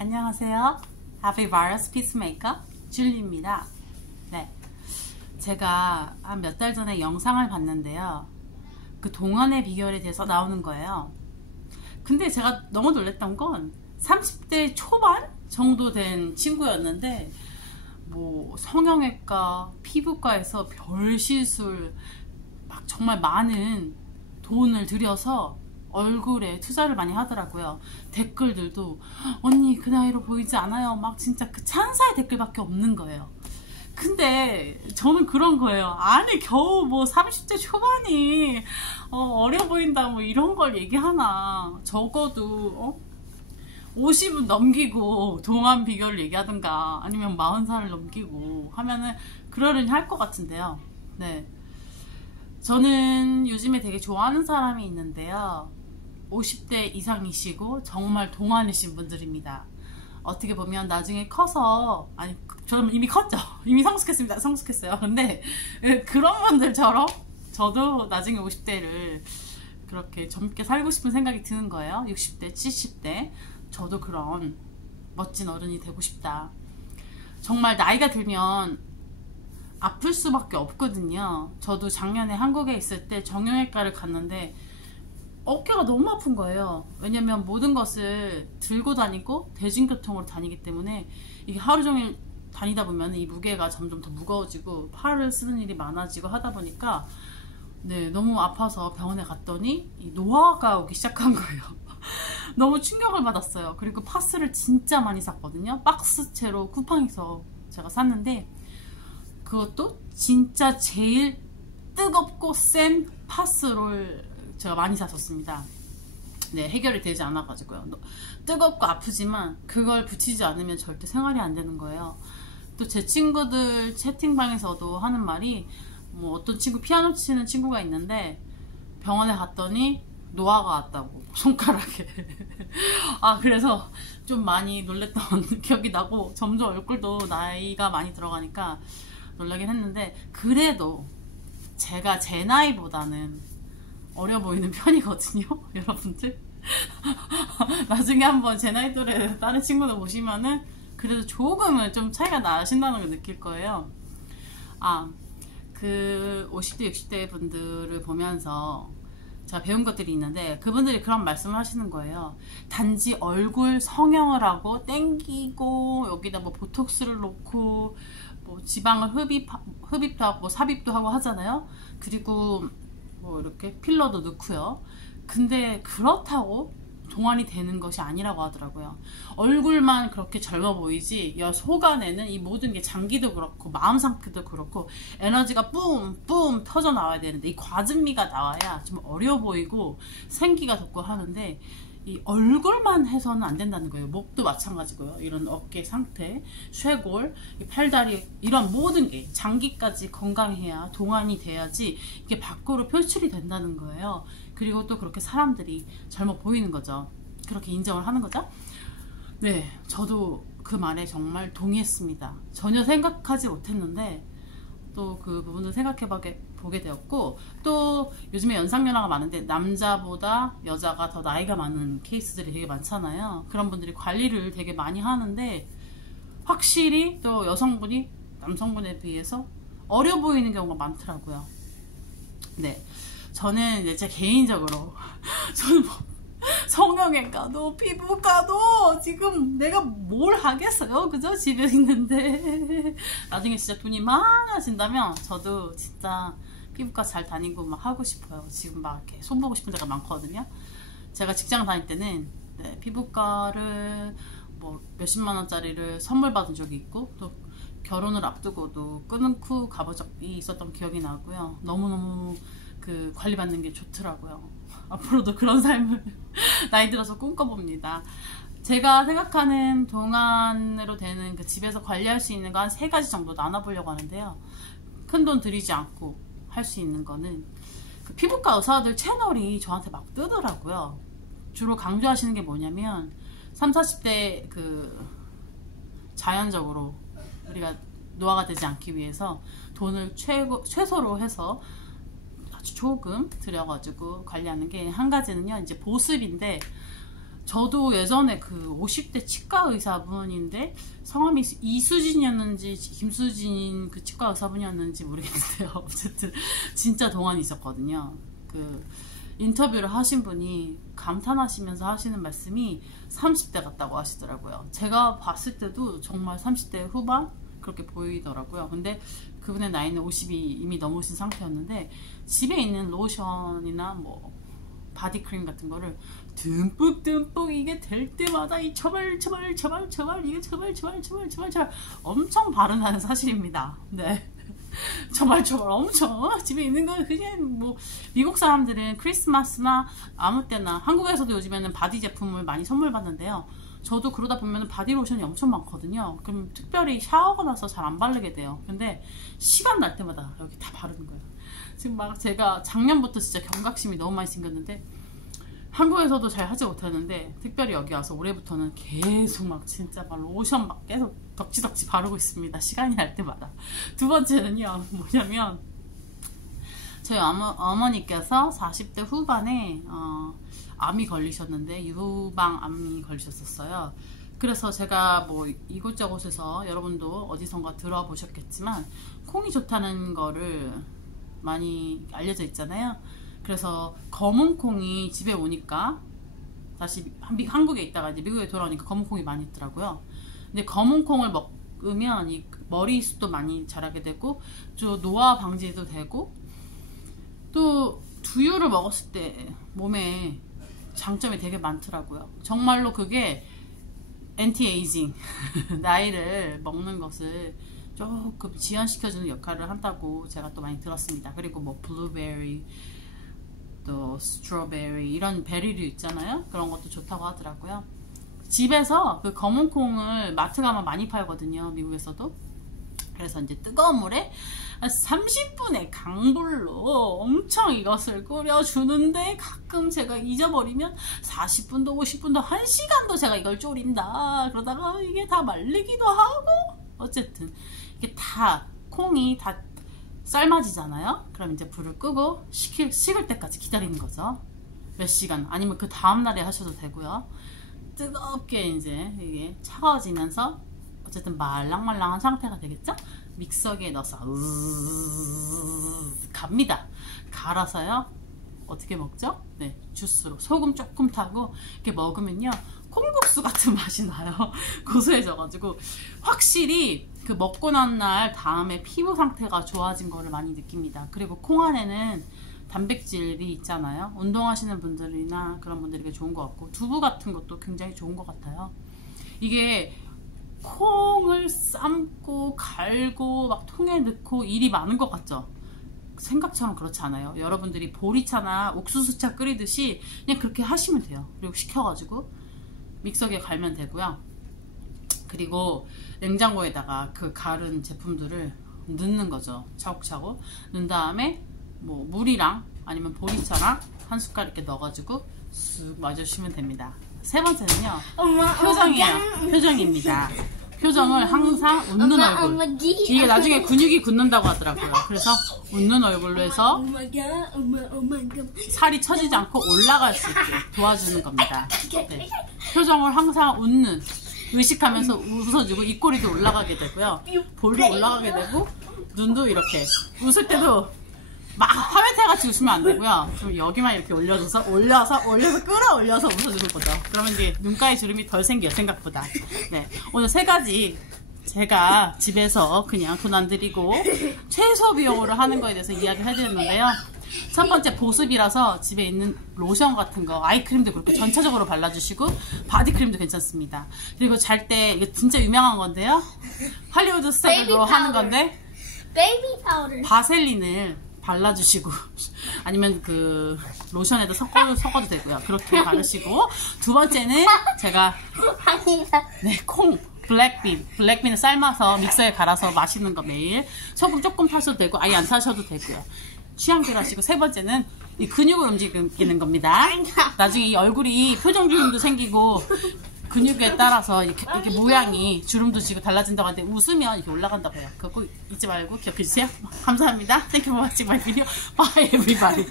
안녕하세요. Happy Virus Peacemaker 줄리입니다. 네, 제가 한 몇 달 전에 영상을 봤는데요. 그 동안의 비결에 대해서 나오는 거예요. 근데 제가 너무 놀랬던 건 30대 초반 정도 된 친구였는데 뭐 성형외과, 피부과에서 별 시술 막 정말 많은 돈을 들여서 얼굴에 투자를 많이 하더라고요. 댓글들도 언니 그 나이로 보이지 않아요. 막 진짜 그 찬사의 댓글밖에 없는 거예요. 근데 저는 그런 거예요. 아니 겨우 뭐 30대 초반이 어려 보인다 뭐 이런 걸 얘기하나. 적어도 50은 넘기고 동안 비결을 얘기하든가 아니면 40살을 넘기고 하면은 그러려니 할 것 같은데요. 네, 저는 요즘에 되게 좋아하는 사람이 있는데요. 50대 이상이시고 정말 동안이신 분들입니다. 어떻게 보면 나중에 커서, 아니 저는 이미 컸죠. 이미 성숙했습니다. 성숙했어요. 근데 그런 분들처럼 저도 나중에 50대를 그렇게 젊게 살고 싶은 생각이 드는 거예요. 60대, 70대 저도 그런 멋진 어른이 되고 싶다. 정말 나이가 들면 아플 수밖에 없거든요. 저도 작년에 한국에 있을 때 정형외과를 갔는데 어깨가 너무 아픈 거예요. 왜냐면 모든 것을 들고 다니고 대중교통으로 다니기 때문에 이게 하루 종일 다니다 보면 이 무게가 점점 더 무거워지고 팔을 쓰는 일이 많아지고 하다 보니까 네, 너무 아파서 병원에 갔더니 이 노화가 오기 시작한 거예요. 너무 충격을 받았어요. 그리고 파스를 진짜 많이 샀거든요. 박스채로 쿠팡에서 제가 샀는데 그것도 진짜 제일 뜨겁고 센 파스를 제가 많이 샀었습니다. 네, 해결이 되지 않아가지고요. 뜨겁고 아프지만 그걸 붙이지 않으면 절대 생활이 안 되는 거예요. 또 제 친구들 채팅방에서도 하는 말이 뭐 어떤 친구 피아노 치는 친구가 있는데 병원에 갔더니 노화가 왔다고 손가락에 그래서 좀 많이 놀랬던 기억이 나고 점점 얼굴도 나이가 많이 들어가니까 놀라긴 했는데 그래도 제가 제 나이보다는 어려 보이는 편이거든요. 여러분들 나중에 한번 제 나이 또래 다른 친구들 보시면은 그래도 조금은 좀 차이가 나신다는 걸 느낄 거예요. 그 50대 60대 분들을 보면서 제가 배운 것들이 있는데 그분들이 그런 말씀을 하시는 거예요. 단지 얼굴 성형을 하고 땡기고 여기다 뭐 보톡스를 놓고 뭐 지방을 흡입도 하고 삽입도 하고 하잖아요. 그리고 뭐 이렇게 필러도 넣고요. 근데 그렇다고 동안이 되는 것이 아니라고 하더라고요. 얼굴만 그렇게 젊어 보이지 속 안에는 이 모든 게 장기도 그렇고 마음 상태도 그렇고 에너지가 뿜뿜 터져 나와야 되는데 이 과즙미가 나와야 좀 어려 보이고 생기가 돋고 하는데 이 얼굴만 해서는 안 된다는 거예요. 목도 마찬가지고요. 이런 어깨 상태, 쇄골, 팔다리 이런 모든 게 장기까지 건강해야 동안이 돼야지 이게 밖으로 표출이 된다는 거예요. 그리고 또 그렇게 사람들이 젊어 보이는 거죠. 그렇게 인정을 하는 거죠. 네, 저도 그 말에 정말 동의했습니다. 전혀 생각하지 못했는데 또 그 부분을 생각해보게 되었고 또 요즘에 연상연하가 많은데 남자보다 여자가 더 나이가 많은 케이스들이 되게 많잖아요. 그런 분들이 관리를 되게 많이 하는데 확실히 또 여성분이 남성분에 비해서 어려 보이는 경우가 많더라고요. 네, 저는 이제 제 개인적으로 저는 뭐 성형외과도 피부과도 지금 내가 뭘 하겠어요. 그죠? 집에 있는데 나중에 진짜 돈이 많아진다면 저도 진짜 피부과 잘 다니고 막 하고 싶어요. 지금 막 이렇게 손보고 싶은 데가 많거든요. 제가 직장 다닐 때는 네, 피부과를 뭐 몇십만 원짜리를 선물 받은 적이 있고 또 결혼을 앞두고도 끊고 가본 적이 있었던 기억이 나고요. 너무너무 그 관리받는 게 좋더라고요. 앞으로도 그런 삶을 나이 들어서 꿈꿔봅니다. 제가 생각하는 동안으로 되는 그 집에서 관리할 수 있는 거 한 3가지 정도 나눠보려고 하는데요. 큰 돈 들이지 않고 할 수 있는 거는 그 피부과 의사들 채널이 저한테 막 뜨더라고요. 주로 강조하시는 게 뭐냐면 30, 40대 그 자연적으로 우리가 노화가 되지 않기 위해서 돈을 최소로 해서 아주 조금 들여가지고 관리하는 게 한 가지는요 이제 보습인데 저도 예전에 그 50대 치과 의사분인데 성함이 이수진이었는지 김수진 그 치과 의사분이었는지 모르겠는데요. 어쨌든 진짜 동안이 있었거든요. 그 인터뷰를 하신 분이 감탄하시면서 하시는 말씀이 30대 같다고 하시더라고요. 제가 봤을 때도 정말 30대 후반 그렇게 보이더라고요. 근데 그분의 나이는 50이 이미 넘으신 상태였는데 집에 있는 로션이나 뭐 바디크림 같은 거를 듬뿍 이게 될 때마다 이 처발 이게 처발 엄청 바른다는 사실입니다. 네. 처발 엄청 집에 있는 거 그냥 뭐 미국 사람들은 크리스마스나 아무 때나 한국에서도 요즘에는 바디 제품을 많이 선물 받는데요. 저도 그러다 보면 바디로션이 엄청 많거든요. 그럼 특별히 샤워가 나서 잘 안 바르게 돼요. 근데 시간 날 때마다 여기 다 바르는 거예요. 지금 막 제가 작년부터 진짜 경각심이 너무 많이 생겼는데 한국에서도 잘 하지 못하는데 특별히 여기 와서 올해부터는 계속 막 진짜 막 로션 막 계속 덕지덕지 바르고 있습니다. 시간이 날 때마다. 두 번째는요 뭐냐면 저희 어머니께서 40대 후반에 암이 걸리셨는데 유방암이 걸리셨었어요. 그래서 제가 뭐 이곳저곳에서 여러분도 어디선가 들어보셨겠지만 콩이 좋다는 거를 많이 알려져 있잖아요. 그래서 검은 콩이 집에 오니까 다시 한국에 있다가 이제 미국에 돌아오니까 검은 콩이 많이 있더라고요. 근데 검은 콩을 먹으면 이 머리숱도 많이 자라게 되고 좀 노화 방지도 되고 또 두유를 먹었을 때 몸에 장점이 되게 많더라고요. 정말로 그게 엔티에이징 나이를 먹는 것을 조금 지연시켜주는 역할을 한다고 제가 또 많이 들었습니다. 그리고 뭐 블루베리 또 스트로베리 이런 베리류 있잖아요. 그런 것도 좋다고 하더라고요. 집에서 그 검은 콩을 마트 가면 많이 팔거든요. 미국에서도. 그래서 이제 뜨거운 물에 30분의 강불로 엄청 이것을 끓여주는데 가끔 제가 잊어버리면 40분도 50분도 1시간도 제가 이걸 졸인다. 그러다가 이게 다 말리기도 하고 어쨌든 이게 다 콩이 다 삶아지잖아요. 그럼 이제 불을 끄고 식을 때까지 기다리는 거죠. 몇 시간 아니면 그 다음날에 하셔도 되고요. 뜨겁게 이제 이게 차가워지면서 어쨌든 말랑말랑한 상태가 되겠죠? 믹서기에 넣어서 갑니다. 갈아서요. 어떻게 먹죠? 네, 주스로 소금 조금 타고 이렇게 먹으면요 콩국수 같은 맛이 나요. 고소해져가지고 확실히 그 먹고 난 날 다음에 피부 상태가 좋아진 거를 많이 느낍니다. 그리고 콩 안에는 단백질이 있잖아요. 운동하시는 분들이나 그런 분들에게 좋은 것 같고 두부 같은 것도 굉장히 좋은 것 같아요. 이게 콩을 삶고 갈고 막 통에 넣고 일이 많은 것 같죠? 생각처럼 그렇지 않아요. 여러분들이 보리차나 옥수수차 끓이듯이 그냥 그렇게 하시면 돼요. 그리고 식혀가지고 믹서기에 갈면 되고요. 그리고 냉장고에다가 그 갈은 제품들을 넣는 거죠. 차곡차곡 넣은 다음에 뭐 물이랑 아니면 보리차랑 한 숟갈 이렇게 넣어가지고 쑥 마주시면 됩니다. 세 번째는요 표정이에요. 표정입니다. 표정을 항상 웃는 얼굴. 이게 나중에 근육이 굳는다고 하더라고요. 그래서 웃는 얼굴로 해서 살이 처지지 않고 올라갈 수 있게 도와주는 겁니다. 네. 표정을 항상 웃는 의식하면서 웃어주고 입꼬리도 올라가게 되고요. 볼도 올라가게 되고 눈도 이렇게 웃을 때도 막 화면태같이 웃으면 안 되고요. 좀 여기만 이렇게 올려서 끌어올려서 웃어주는 거죠. 그러면 이제 눈가에 주름이 덜 생겨요, 생각보다. 네, 오늘 세 가지 제가 집에서 그냥 돈 안 들이고 최소 비용으로 하는 거에 대해서 이야기를 해드렸는데요. 첫 번째 보습이라서 집에 있는 로션 같은 거, 아이크림도 그렇게 전체적으로 발라주시고 바디크림도 괜찮습니다. 그리고 잘 때 이거 진짜 유명한 건데요. 할리우드 스타들로 하는 건데 베이비 파우더 바셀린을 발라주시고 아니면 그 로션에도 섞어도 되고요. 그렇게 바르시고 두 번째는 제가 네, 콩 블랙빈을 삶아서 믹서에 갈아서 마시는 거 매일 소금 조금 타셔도 되고 아예 안 타셔도 되고요. 취향대로 하시고 세 번째는 이 근육을 움직이는 겁니다. 나중에 이 얼굴이 표정 주름도 생기고 근육에 따라서 이렇게 모양이 주름도 지고 달라진다고 하는데 웃으면 이렇게 올라간다고 해요. 그거 꼭 잊지 말고 기억해 주세요. 감사합니다. Thank you for watching my video. Bye everybody.